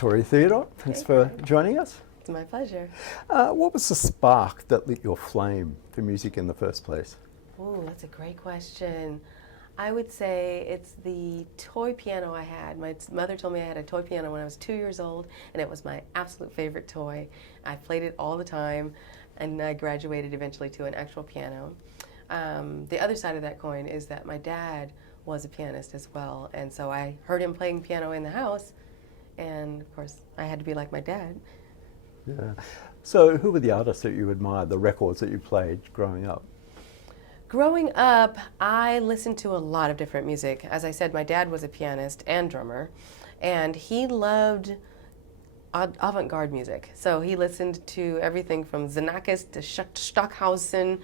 Victoria Theodore, thanks for joining us. It's my pleasure. What was the spark that lit your flame for music in the first place? Oh, that's a great question. I would say it's the toy piano I had. My mother told me I had a toy piano when I was 2 years old, and it was my absolute favorite toy. I played it all the time, and I graduated eventually to an actual piano. The other side of that coin is that my dad was a pianist as well, and so I heard him playing piano in the house, and of course I had to be like my dad. Yeah. So who were the artists that you admired, the records that you played growing up? Growing up, I listened to a lot of different music. As I said, my dad was a pianist and drummer, and he loved avant-garde music. So he listened to everything from Xenakis to Stockhausen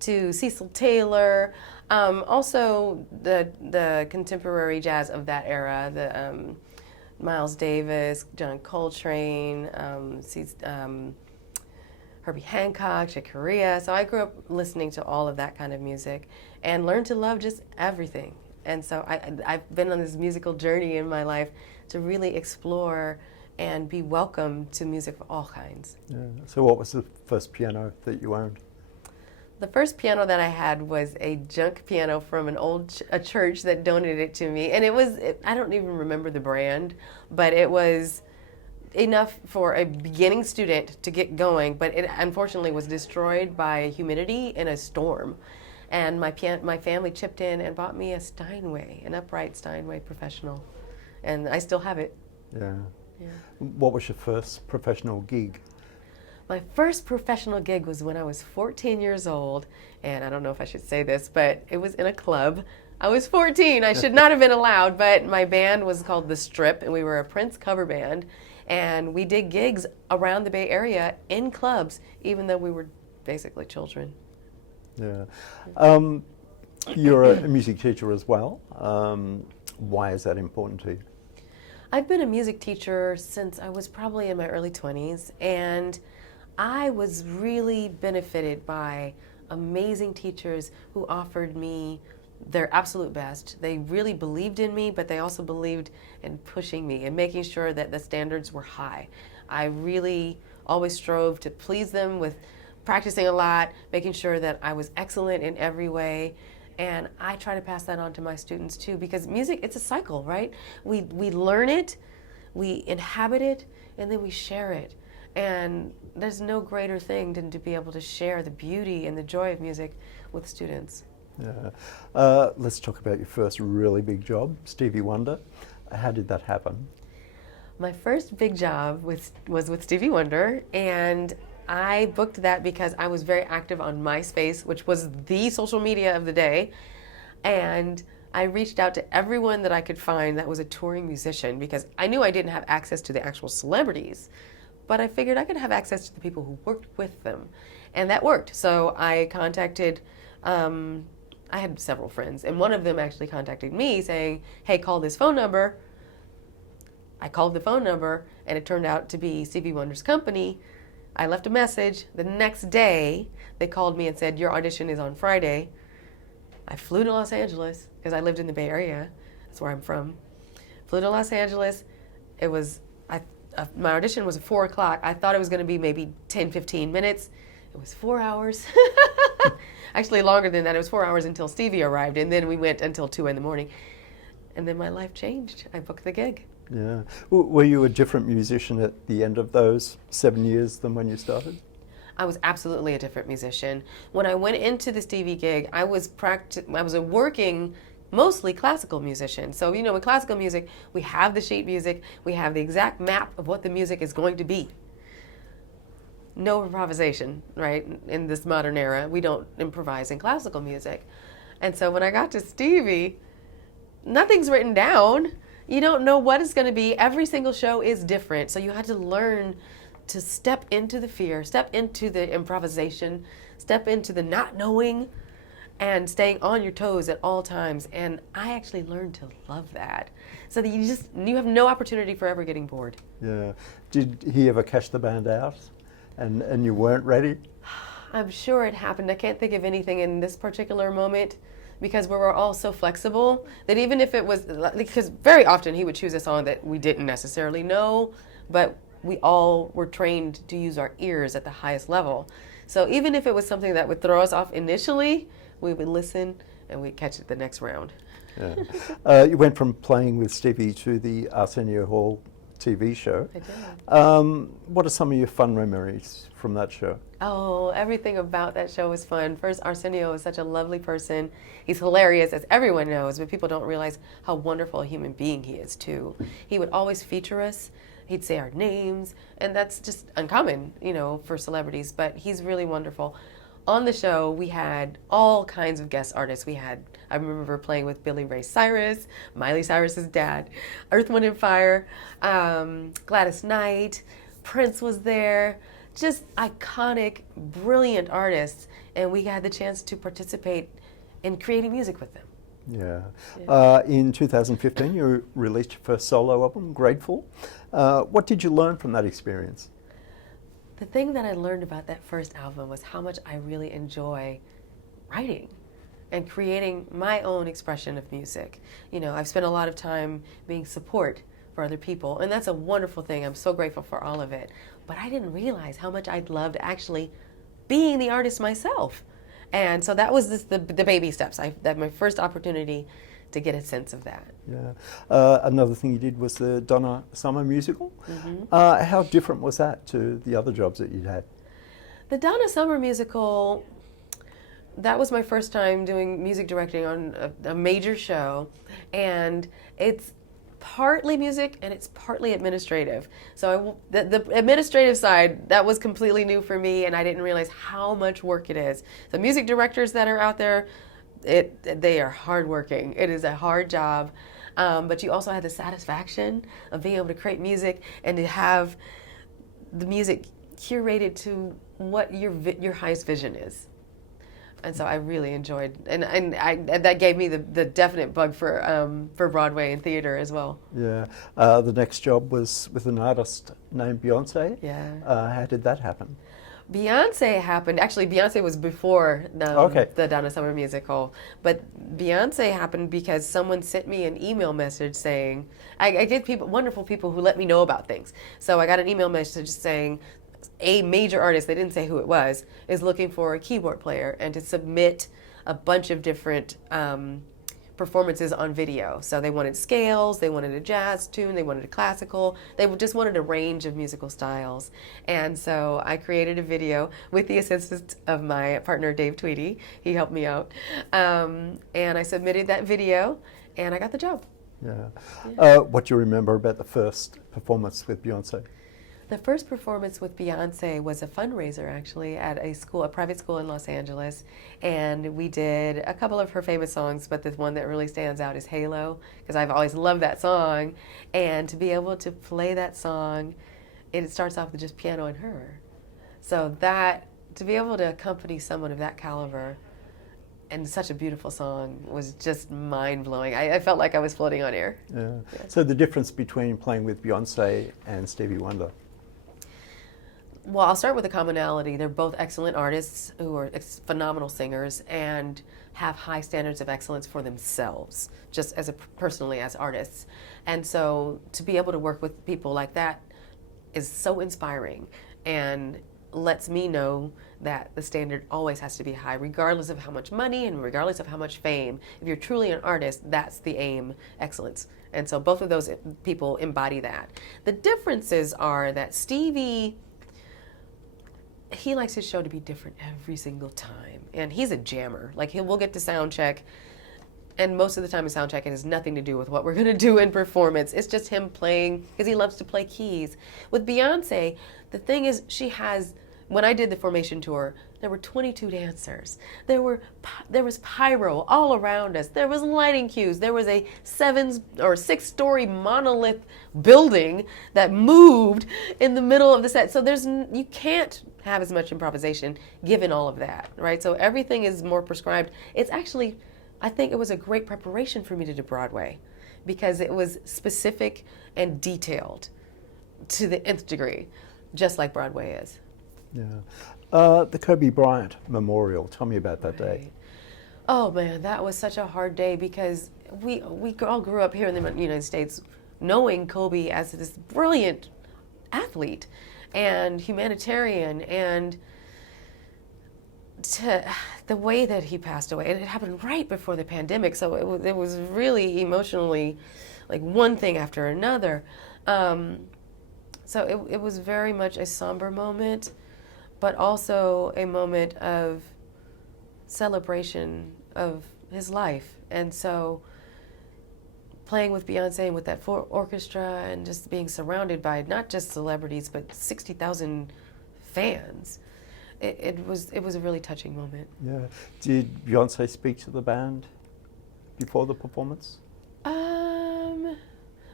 to Cecil Taylor, also the contemporary jazz of that era, the Miles Davis, John Coltrane, Herbie Hancock, Chick Corea. So I grew up listening to all of that kind of music and learned to love just everything. And so I've been on this musical journey in my life to really explore and be welcome to music of all kinds. Yeah. So what was the first piano that you owned? The first piano that I had was a junk piano from an old a church that donated it to me. And I don't even remember the brand, but it was enough for a beginning student to get going, but it unfortunately was destroyed by humidity in a storm. And my family chipped in and bought me a Steinway, an upright Steinway Professional. And I still have it. Yeah. Yeah. What was your first professional gig? My first professional gig was when I was 14 years old, and I don't know if I should say this, but it was in a club. I was 14, I should not have been allowed, but my band was called The Strip, and we were a Prince cover band. And we did gigs around the Bay Area in clubs, even though we were basically children. Yeah. You're a music teacher as well. Why is that important to you? I've been a music teacher since I was probably in my early 20s, and I was really benefited by amazing teachers who offered me their absolute best. They really believed in me, but they also believed in pushing me and making sure that the standards were high. I really always strove to please them with practicing a lot, making sure that I was excellent in every way. And I try to pass that on to my students too, because music, it's a cycle, right? We learn it, we inhabit it, and then we share it. And there's no greater thing than to be able to share the beauty and the joy of music with students. Yeah. Let's talk about your first really big job, Stevie Wonder. How did that happen? My first big job was with Stevie Wonder, and I booked that because I was very active on MySpace, which was the social media of the day, and I reached out to everyone that I could find that was a touring musician because I knew I didn't have access to the actual celebrities, but I figured I could have access to the people who worked with them, and that worked. So I contacted I had several friends, and one of them actually contacted me saying, hey, call this phone number. I called the phone number, and it turned out to be Stevie Wonder's company. I left a message. The next day, they called me and said, your audition is on Friday. I flew to Los Angeles, because I lived in the Bay Area. That's where I'm from. Flew to Los Angeles. It was, my audition was at 4 o'clock. I thought it was going to be maybe 10, 15 minutes. It was 4 hours. Actually longer than that. It was 4 hours until Stevie arrived, and then we went until 2 in the morning. And then my life changed. I booked the gig. Yeah. Were you a different musician at the end of those 7 years than when you started? I was absolutely a different musician. When I went into the Stevie gig, I was a working, mostly classical musician. So, you know, with classical music, we have the sheet music, we have the exact map of what the music is going to be. No improvisation, right? In this modern era, we don't improvise in classical music. And so when I got to Stevie, nothing's written down. You don't know what it's going to be. Every single show is different. So you had to learn to step into the fear, step into the improvisation, step into the not knowing, and staying on your toes at all times. And I actually learned to love that. So that you have no opportunity for ever getting bored. Yeah. Did he ever catch the band out? And you weren't ready? I'm sure it happened. I can't think of anything in this particular moment because we were all so flexible that even if it was, because very often he would choose a song that we didn't necessarily know, but we all were trained to use our ears at the highest level. So even if it was something that would throw us off initially, we would listen and we'd catch it the next round. Yeah. You went from playing with Stevie to the Arsenio Hall TV show. I did. What are some of your fun memories from that show? Oh, everything about that show was fun. First, Arsenio is such a lovely person. He's hilarious, as everyone knows, but people don't realize how wonderful a human being he is, too. He would always feature us. He'd say our names, and that's just uncommon, you know, for celebrities, but he's really wonderful. On the show, we had all kinds of guest artists. I remember playing with Billy Ray Cyrus, Miley Cyrus's dad, Earth, Wind and Fire, Gladys Knight, Prince was there, just iconic, brilliant artists, and we had the chance to participate in creating music with them. Yeah. In 2015, you released your first solo album, Grateful. What did you learn from that experience? The thing that I learned about that first album was how much I really enjoy writing and creating my own expression of music. You know, I've spent a lot of time being support for other people, and that's a wonderful thing. I'm so grateful for all of it. But I didn't realize how much I'd loved actually being the artist myself. And so that was the baby steps. That my first opportunity to get a sense of that. Yeah. Another thing you did was the Donna Summer musical. Mm-hmm. How different was that to the other jobs that you'd had? The Donna Summer musical, that was my first time doing music directing on a major show, and it's partly music and it's partly administrative. So the administrative side, that was completely new for me, and I didn't realize how much work it is. The music directors that are out there, they are hardworking. It is a hard job, but you also have the satisfaction of being able to create music and to have the music curated to what your highest vision is. And so I really enjoyed, and that gave me the definite bug for Broadway and theater as well. Yeah. The next job was with an artist named Beyonce. Yeah. How did that happen? Beyonce happened, actually Beyonce was before the Donna Summer musical, but Beyonce happened because someone sent me an email message saying, I get wonderful people who let me know about things. So I got an email message saying, a major artist, they didn't say who it was, is looking for a keyboard player and to submit a bunch of different performances on video. So they wanted scales, they wanted a jazz tune, they wanted a classical, they just wanted a range of musical styles. And so I created a video with the assistance of my partner Dave Tweedie. He helped me out. And I submitted that video and I got the job. Yeah. What do you remember about the first performance with Beyonce? The first performance with Beyonce was a fundraiser, actually, at a private school in Los Angeles, and we did a couple of her famous songs, but the one that really stands out is Halo, because I've always loved that song, and to be able to play that song, it starts off with just piano and her. So to be able to accompany someone of that caliber and such a beautiful song was just mind-blowing. I felt like I was floating on air. Yeah. So the difference between playing with Beyonce and Stevie Wonder? Well, I'll start with the commonality. They're both excellent artists who are phenomenal singers and have high standards of excellence for themselves, just personally as artists. And so to be able to work with people like that is so inspiring and lets me know that the standard always has to be high, regardless of how much money and regardless of how much fame. If you're truly an artist, that's the aim, excellence. And so both of those people embody that. The differences are that Stevie, he likes his show to be different every single time. And he's a jammer. Like, we'll get to sound check, and most of the time in sound check it has nothing to do with what we're going to do in performance. It's just him playing, because he loves to play keys. With Beyonce, the thing is, when I did the Formation tour, there were 22 dancers. There was pyro all around us. There was lighting cues. There was a 7 or 6-story monolith building that moved in the middle of the set. So you can't have as much improvisation given all of that, right? So everything is more prescribed. It's actually, I think it was a great preparation for me to do Broadway because it was specific and detailed to the nth degree, just like Broadway is. Yeah. The Kobe Bryant Memorial, tell me about that day. Oh man, that was such a hard day because we all grew up here in the United States knowing Kobe as this brilliant athlete and humanitarian, and the way that he passed away, and it happened right before the pandemic, so it was really emotionally like one thing after another. So it was very much a somber moment, but also a moment of celebration of his life. And so playing with Beyonce and with that orchestra and just being surrounded by not just celebrities, but 60,000 fans, it was a really touching moment. Yeah. Did Beyonce speak to the band before the performance?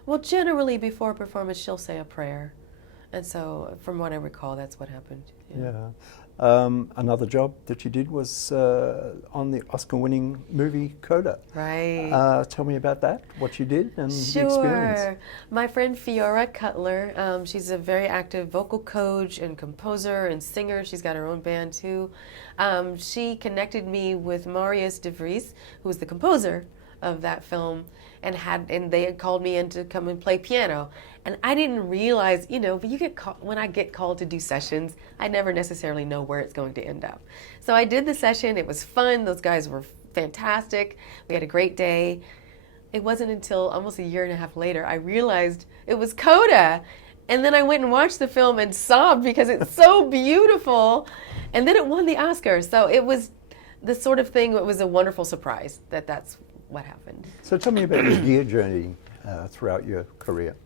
Well, generally before a performance, she'll say a prayer. And so from what I recall, that's what happened. Yeah. Another job that you did was on the Oscar-winning movie CODA. Right. Tell me about that, what you did and Sure. the experience. My friend Fiora Cutler, she's a very active vocal coach and composer and singer. She's got her own band too. She connected me with Marius de Vries, who was the composer of that film, and they had called me in to come and play piano. And I didn't realize, but you get when I get called to do sessions, I never necessarily know where it's going to end up. So I did the session. It was fun. Those guys were fantastic. We had a great day. It wasn't until almost a year and a half later I realized it was CODA. And then I went and watched the film and sobbed because it's so beautiful. And then it won the Oscar. So it was the sort of thing, it was a wonderful surprise that's what happened. So tell me about your gear journey throughout your career.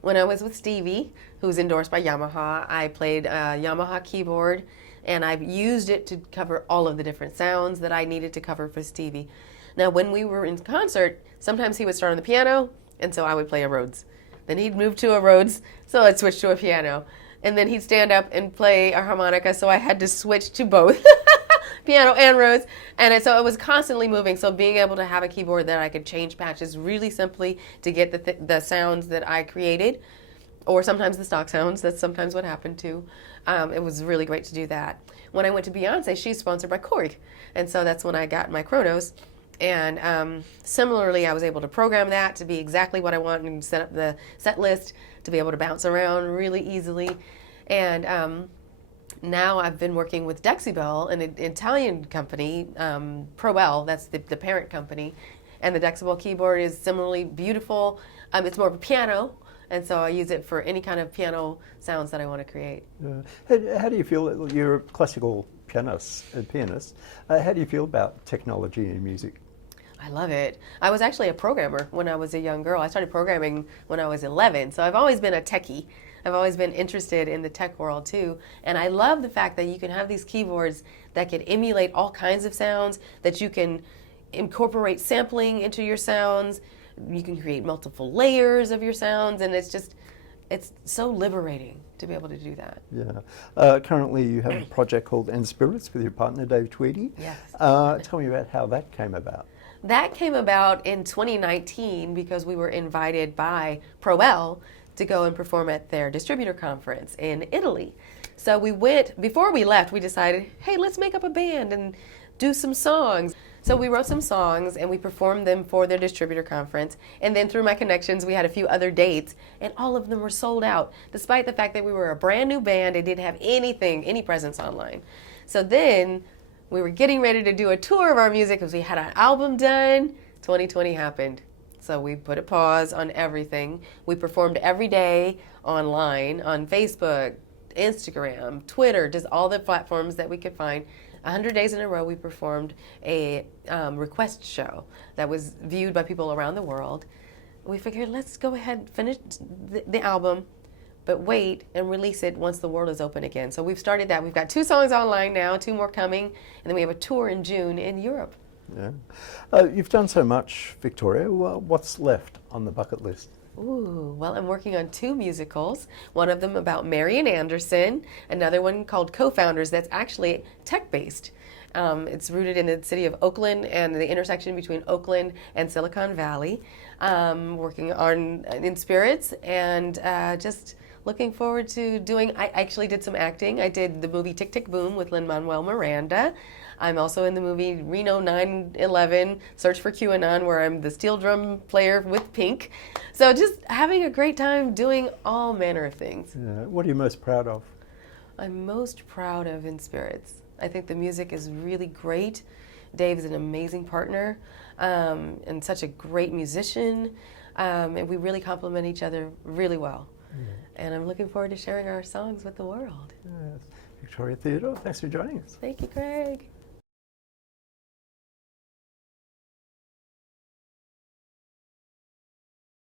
When I was with Stevie, who's endorsed by Yamaha, I played a Yamaha keyboard, and I've used it to cover all of the different sounds that I needed to cover for Stevie. Now, when we were in concert, sometimes he would start on the piano, and so I would play a Rhodes. Then he'd move to a Rhodes, so I'd switch to a piano. And then he'd stand up and play a harmonica, so I had to switch to both. Piano and Rhodes, and so it was constantly moving. So being able to have a keyboard that I could change patches really simply to get the sounds that I created, or sometimes the stock sounds, that's sometimes what happened too. It was really great to do that. When I went to Beyonce, she's sponsored by Korg, and so that's when I got my Kronos. And similarly, I was able to program that to be exactly what I want and set up the set list to be able to bounce around really easily. And now I've been working with Dexibell, an Italian company, Proel, that's the parent company, and the Dexibell keyboard is similarly beautiful. It's more of a piano, and so I use it for any kind of piano sounds that I want to create. Yeah. How do you feel, you're a classical pianist, how do you feel about technology in music? I love it. I was actually a programmer when I was a young girl. I started programming when I was 11, so I've always been a techie. I've always been interested in the tech world too, and I love the fact that you can have these keyboards that can emulate all kinds of sounds, that you can incorporate sampling into your sounds, you can create multiple layers of your sounds, and it's so liberating to be able to do that. Yeah. Currently you have a project called EnSPirits with your partner Dave Tweedie. Yes. Tell me about how that came about. That came about in 2019 because we were invited by Proel to go and perform at their distributor conference in Italy. So we went, before we left, we decided, hey, let's make up a band and do some songs. So we wrote some songs and we performed them for their distributor conference. And then through my connections, we had a few other dates, and all of them were sold out, despite the fact that we were a brand new band and didn't have any presence online. So then we were getting ready to do a tour of our music because we had an album done. 2020 happened. So we put a pause on everything. We performed every day online, on Facebook, Instagram, Twitter, just all the platforms that we could find. 100 days in a row, we performed a request show that was viewed by people around the world. We figured, let's go ahead and finish the album, but wait and release it once the world is open again. So we've started that. We've got 2 songs online now, 2 more coming, and then we have a tour in June in Europe. Yeah. You've done so much, Victoria. Well, what's left on the bucket list? Ooh, well, I'm working on 2 musicals. One of them about MARIAN Anderson, another one called Co-Founders that's actually tech-based. It's rooted in the city of Oakland and the intersection between Oakland and Silicon Valley. Working on EnSPirits and just looking forward to doing, I actually did some acting. I did the movie Tick, Tick, Boom with Lin-Manuel Miranda. I'm also in the movie Reno 9/11, Search for QAnon, where I'm the steel drum player with Pink. So just having a great time doing all manner of things. Yeah. What are you most proud of? I'm most proud of EnSPirits. I think the music is really great. Dave is an amazing partner and such a great musician. And we really complement each other really well. And I'm looking forward to sharing our songs with the world. Yes. Victoria Theodore, thanks for joining us. Thank you, Greg.